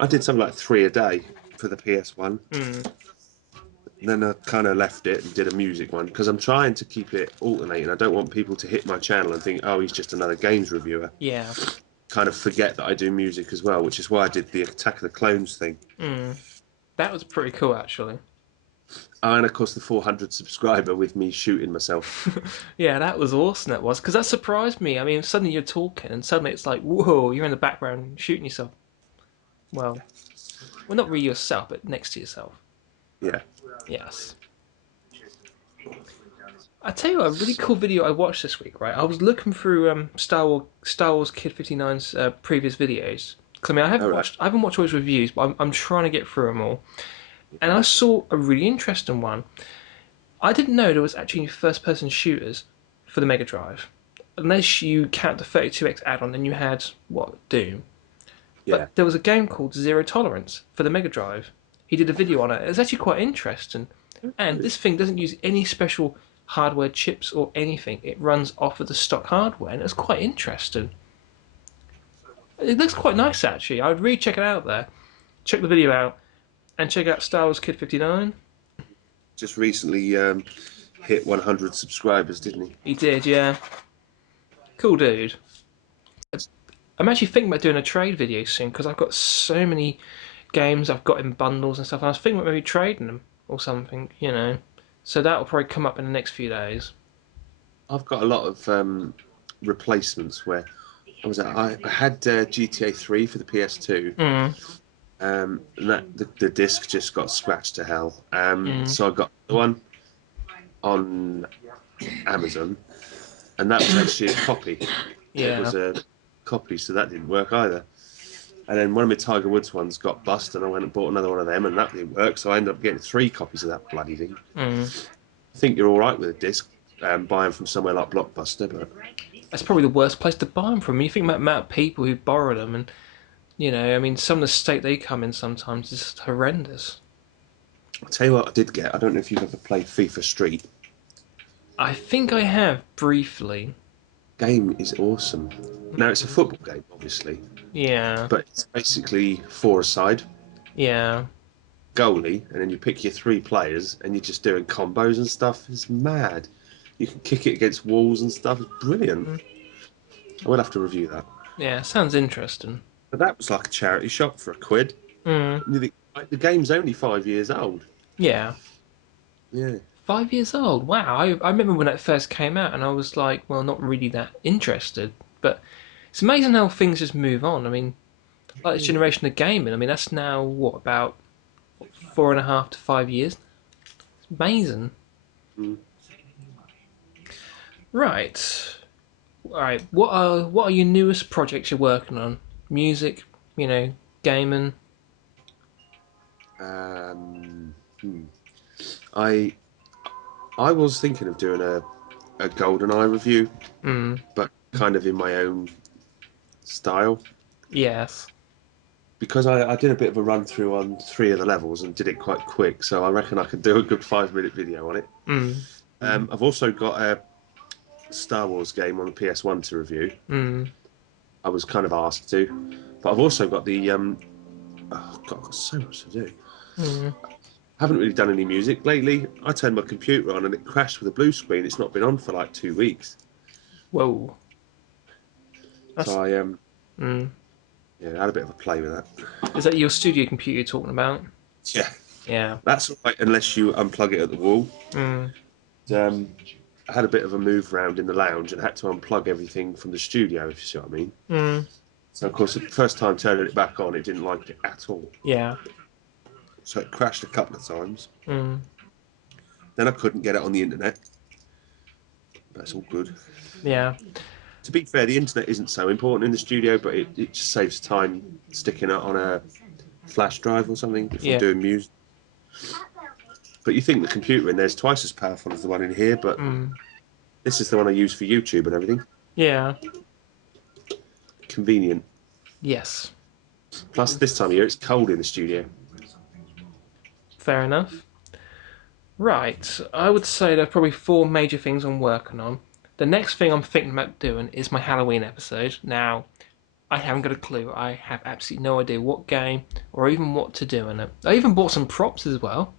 I did something like 3 a day for the PS1. Mm. And then I kind of left it and did a music one because I'm trying to keep it alternating. I don't want people to hit my channel and think, oh, he's just another games reviewer. Yeah. Kind of forget that I do music as well, which is why I did the Attack of the Clones thing. Mm. That was pretty cool, actually. And of course, the 400 subscriber with me shooting myself. Yeah, that was awesome. That was because that surprised me. I mean, suddenly you're talking, and suddenly it's like, whoa, you're in the background shooting yourself. Well, not really yourself, but next to yourself. Yeah. Yes. I tell you what, a really cool video I watched this week. Right, I was looking through Star Wars Kid 59's previous videos. Cause, I mean, I haven't watched all his reviews, but I'm trying to get through them all. And I saw a really interesting one. I didn't know there was actually first-person shooters for the Mega Drive. Unless you count the 32X add-on, then you had, Doom. Yeah. But there was a game called Zero Tolerance for the Mega Drive. He did a video on it. It was actually quite interesting. And this thing doesn't use any special hardware chips or anything. It runs off of the stock hardware, and it's quite interesting. It looks quite nice, actually. I would really check it out there. Check the video out. And check out Star Wars Kid 59. Just recently hit 100 subscribers, didn't he? He did, yeah. Cool dude. I'm actually thinking about doing a trade video soon because I've got so many games I've got in bundles and stuff. I was thinking about maybe trading them or something, you know. So that'll probably come up in the next few days. I've got a lot of replacements where I had GTA 3 for the PS2. And the disc just got scratched to hell. So I got the one on Amazon, and that was actually a copy. Yeah. It was a copy, so that didn't work either. And then one of my Tiger Woods ones got bust, and I went and bought another one of them, and that didn't work. So I ended up getting 3 copies of that bloody thing. I think you're all right with a disc, buying from somewhere like Blockbuster, but that's probably the worst place to buy them from. You think about the amount of people who borrow them, and you know, I mean, some of the state they come in sometimes is just horrendous. I'll tell you what I did get. I don't know if you've ever played FIFA Street. I think I have, briefly. Game is awesome. Now, it's a football game, obviously. Yeah. But it's basically 4-a-side. Yeah. Goalie, and then you pick your 3 players, and you're just doing combos and stuff. It's mad. You can kick it against walls and stuff. It's brilliant. I will have to review that. Yeah, sounds interesting. But that was like a charity shop for £1. The game's only 5 years old. Yeah. Yeah. 5 years old? Wow. I remember when it first came out and I was like, well, not really that interested. But it's amazing how things just move on. I mean, like this generation of gaming, I mean, that's now, about 4.5 to 5 years? It's amazing. Right. Alright, what are your newest projects you're working on? Music, gaming? I was thinking of doing a GoldenEye review, but kind of in my own style. Yes. Because I did a bit of a run through on 3 of the levels and did it quite quick, so I reckon I could do a good 5-minute video on it. I've also got a Star Wars game on the PS1 to review. I was kind of asked to, but I've also got the oh god, I've got so much to do. I haven't really done any music lately. I turned my computer on and it crashed with a blue screen. It's not been on for like 2 weeks. Whoa. So I yeah, I had a bit of a play with that. Is that your studio computer you're talking about? Yeah. Yeah. That's all right unless you unplug it at the wall. I had a bit of a move around in the lounge and had to unplug everything from the studio, if you see what I mean. So, of course, the first time turning it back on, it didn't like it at all. Yeah. So it crashed a couple of times. Then I couldn't get it on the internet. That's all good. Yeah. To be fair, the internet isn't so important in the studio, but it just saves time sticking it on a flash drive or something if you're doing music. But you think the computer in there's twice as powerful as the one in here, but this is the one I use for YouTube and everything. Yeah. Convenient. Yes. Plus, this time of year, it's cold in the studio. Fair enough. Right. I would say there are probably 4 major things I'm working on. The next thing I'm thinking about doing is my Halloween episode. Now, I haven't got a clue. I have absolutely no idea what game or even what to do in it. I even bought some props as well.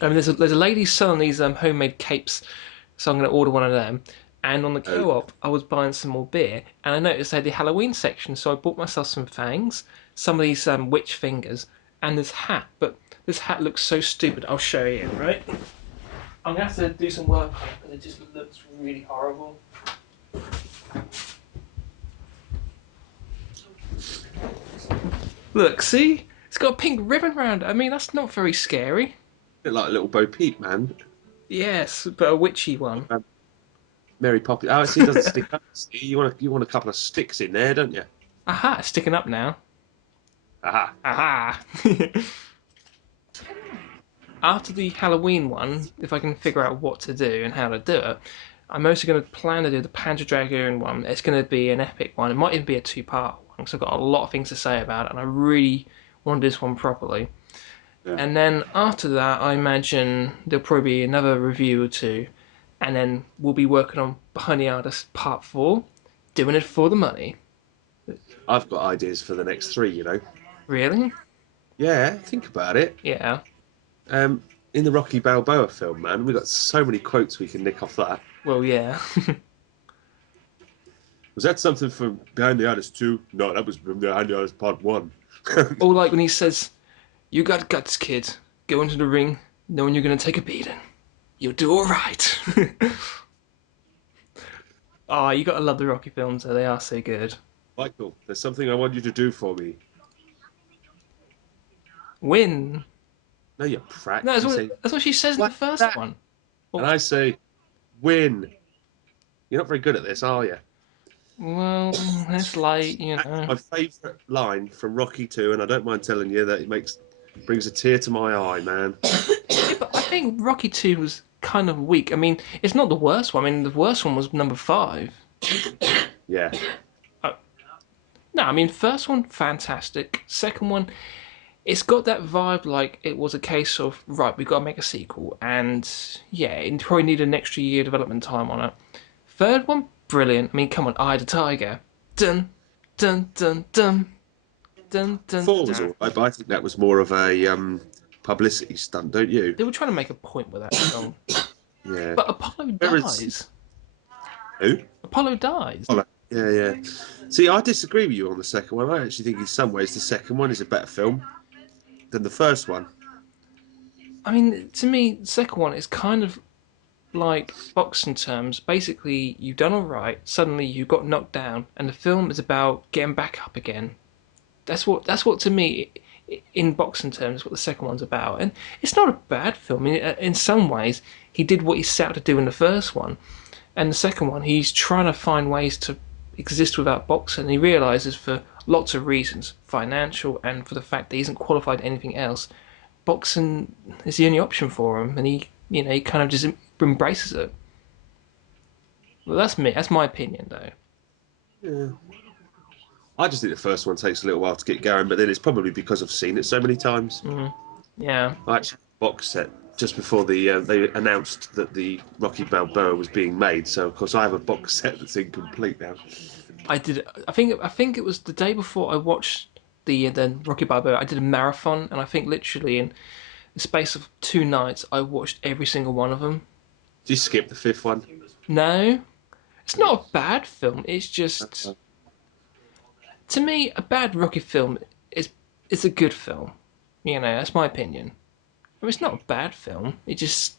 I mean, there's a lady selling these homemade capes, so I'm going to order one of them. And on the co-op, I was buying some more beer, and I noticed they had the Halloween section, so I bought myself some fangs, some of these witch fingers, and this hat. But this hat looks so stupid. I'll show you, right? I'm going to have to do some work on it, because it just looks really horrible. Look, see? It's got a pink ribbon around it. I mean, that's not very scary. Bit like a little Bo Peep, man. Yes, but a witchy one. Mary Poppins. Oh, see, it doesn't stick up. See, you want a couple of sticks in there, don't you? Aha, it's sticking up now. Aha. Aha. After the Halloween one, if I can figure out what to do and how to do it, I'm mostly going to plan to do the Panzer Dragoon one. It's going to be an epic one. It might even be a two-part one, because I've got a lot of things to say about it, and I really want to do this one properly. Yeah. And then after that, I imagine there'll probably be another review or two, and then we'll be working on Behind the Artist Part 4, doing it for the money. I've got ideas for the next 3, you know. Really? Yeah, think about it. Yeah. In the Rocky Balboa film, man, we've got so many quotes we can nick off that. Well, yeah. Was that something from Behind the Artist 2? No, that was from Behind the Artist Part 1. Or like when he says, "You got guts, kid. Go into the ring knowing you're going to take a beating. You'll do all right." Oh, you got to love the Rocky films, though. They are so good. Michael, there's something I want you to do for me. Win. No, you prat. No, that's what she says in the first one. And I say, win. You're not very good at this, are you? Well, that's like, you know. My favourite line from Rocky 2, and I don't mind telling you that it brings a tear to my eye, man. Yeah, but I think Rocky 2 was kind of weak. I mean, it's not the worst one. I mean, the worst one was number 5. Yeah. No, I mean, first one, fantastic. Second one, it's got that vibe like it was a case of, right, we've got to make a sequel. And, yeah, it probably needed an extra year development time on it. Third one, brilliant. I mean, come on, Eye of the Tiger. Dun, dun, dun, dun. Dun, dun, 4 was all right, but I think that was more of a publicity stunt, don't you? They were trying to make a point with that film. Yeah. But Apollo dies. Who? Apollo dies. Apollo. Yeah. See, I disagree with you on the second one. I actually think in some ways the second one is a better film than the first one. I mean, to me, the second one is kind of like boxing terms. Basically, you've done all right, suddenly you got knocked down, and the film is about getting back up again. That's what to me, in boxing terms, what the second one's about. And it's not a bad film. I mean, in some ways, he did what he set out to do in the first one. And the second one, he's trying to find ways to exist without boxing. And he realises, for lots of reasons, financial and for the fact that he isn't qualified in anything else, boxing is the only option for him. And he kind of just embraces it. Well, that's me. That's my opinion, though. Yeah. I just think the first one takes a little while to get going, but then it's probably because I've seen it so many times. Mm-hmm. Yeah. I actually had a box set just before they announced that the Rocky Balboa was being made, so of course I have a box set that's incomplete now. I did. I think it was the day before I watched the Rocky Balboa. I did a marathon, and I think literally in the space of 2 nights, I watched every single one of them. Did you skip the 5th one? No, it's not a bad film. It's just, to me, a bad Rocky film is a good film. You know, that's my opinion. I mean, it's not a bad film. It just,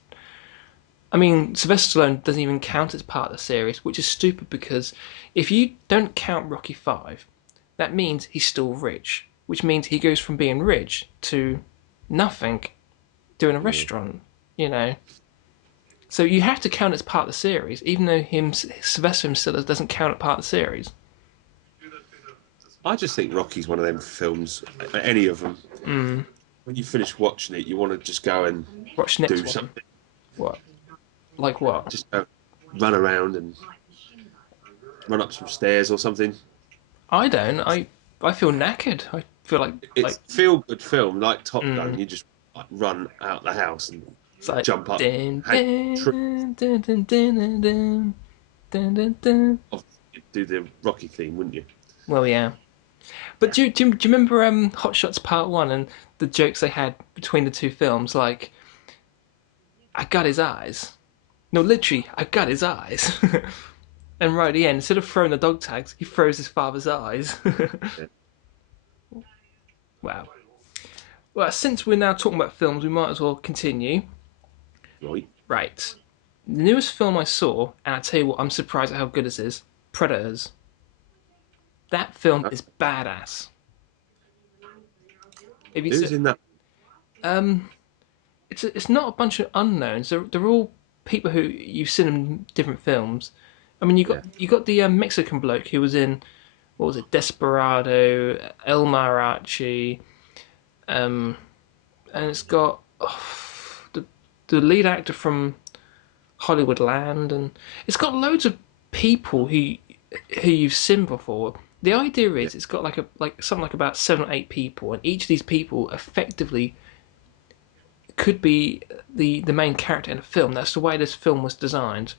I mean, Sylvester Stallone doesn't even count as part of the series, which is stupid because if you don't count Rocky 5, that means he's still rich, which means he goes from being rich to nothing, doing a restaurant, you know. So you have to count it as part of the series, even though Sylvester himself doesn't count it part of the series. I just think Rocky's one of them films, any of them. Mm. When you finish watching it, you want to just go and watch next do one. something. What? Like what? Just go run around and run up some stairs or something. I don't. I feel knackered. I feel like it's a feel-good film, like Top Gun. You just run out the house and jump up. Dun, dun, dun, dun, dun, dun, dun, dun, dun. Do the Rocky theme, wouldn't you? Well, yeah. But do you remember Hot Shots Part 1 and the jokes they had between the two films? Like, I got his eyes. No, literally, I got his eyes. And right at the end, instead of throwing the dog tags, he throws his father's eyes. Yeah. Wow. Well, since we're now talking about films, we might as well continue. Right. Right. The newest film I saw, and I tell you what, I'm surprised at how good this is, Predators. That film is badass. If you Who's see, in that? um, it's not a bunch of unknowns. They're all people who you've seen in different films. I mean, you got the Mexican bloke who was in, what was it, Desperado, El Mariachi, and it's got the lead actor from Hollywoodland, and it's got loads of people who you've seen before. The idea is it's got something like about 7 or 8 people, and each of these people effectively could be the main character in a film. That's the way this film was designed.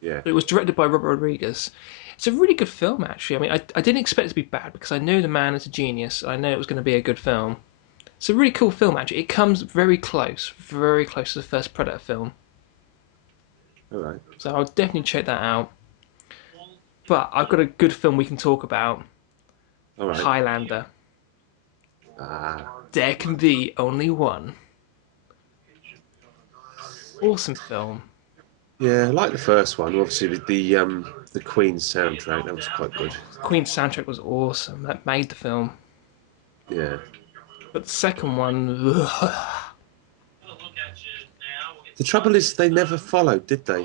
Yeah. It was directed by Robert Rodriguez. It's a really good film, actually. I mean, I didn't expect it to be bad because I knew the man is a genius. I know it was going to be a good film. It's a really cool film, actually. It comes very close to the first Predator film. All right. So I'll definitely check that out. But I've got a good film we can talk about. All right. Highlander. Ah. There can be only one. Awesome film. Yeah, I like the first one. Obviously, with the Queen's soundtrack, that was quite good. Queen's soundtrack was awesome. That made the film. Yeah. But the second one... The trouble is, they never followed, did they?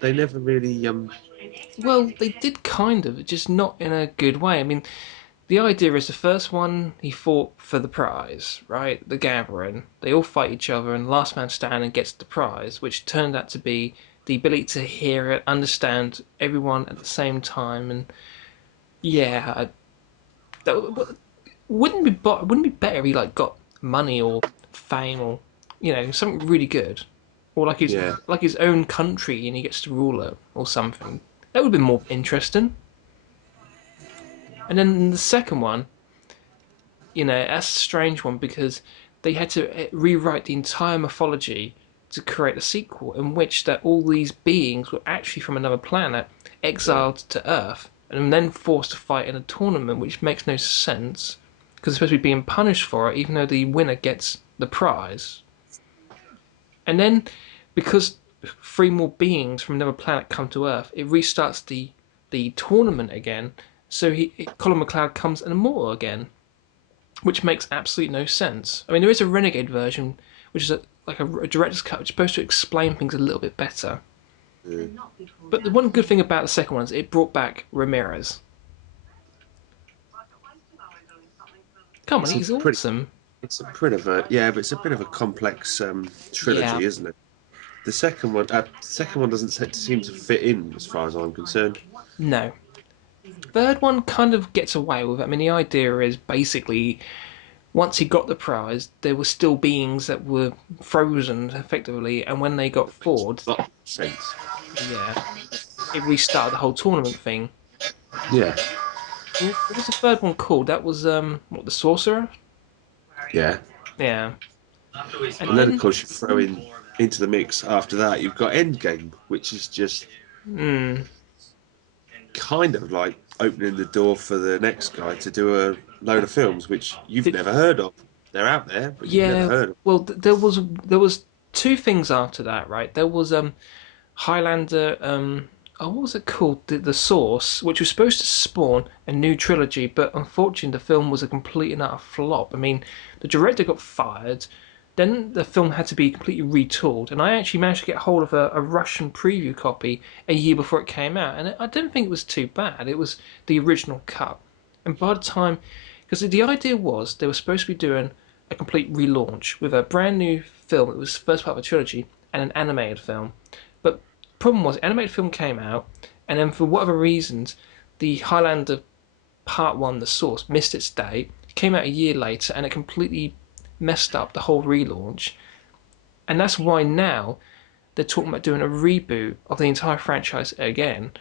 They never really. Well, they did kind of, just not in a good way. I mean, the idea is the first one, he fought for the prize, right? The Gathering. They all fight each other, and last man standing gets the prize, which turned out to be the ability to hear it, understand everyone at the same time, and yeah, that wouldn't be better if he got money or fame or something really good, or like his own country and he gets to rule it or something. That would be more interesting. And then the second one, that's a strange one because they had to rewrite the entire mythology to create a sequel in which that all these beings were actually from another planet, exiled to Earth, and then forced to fight in a tournament, which makes no sense because they're supposed to be being punished for it, even though the winner gets the prize. And then, because 3 more beings from another planet come to Earth, it restarts the tournament again. So Colin McLeod comes an immortal again, which makes absolutely no sense. I mean, there is a Renegade version, which is a director's cut, which is supposed to explain things a little bit better. But the one good thing about the second one is it brought back Ramirez. Come on, he's awesome. It's a bit of a complex trilogy, isn't it? The second one doesn't seem to fit in as far as I'm concerned. No. Third one kind of gets away with it. I mean, the idea is basically once he got the prize, there were still beings that were frozen effectively, and when they got thawed, sense. Yeah, it restarted the whole tournament thing. Yeah. What was the third one called? That was the Sorcerer. Yeah. Yeah. And then of course you throw into the mix after that. You've got Endgame, which is just kind of like opening the door for the next guy to do a load of films which you've never heard of. They're out there, but you've never heard of. Well, there was 2 things after that, right? There was Highlander. What was it called? The Source, which was supposed to spawn a new trilogy, but unfortunately the film was a complete and utter flop. I mean, the director got fired. Then the film had to be completely retooled, and I actually managed to get hold of a Russian preview copy a year before it came out, and I didn't think it was too bad. It was the original cut, and by the time, because the idea was they were supposed to be doing a complete relaunch with a brand new film. It was the first part of a trilogy and an animated film, but the problem was the animated film came out, and then for whatever reasons, the Highlander Part 1, The Source, missed its date. It came out a year later, and it completely messed up the whole relaunch, and that's why now they're talking about doing a reboot of the entire franchise again,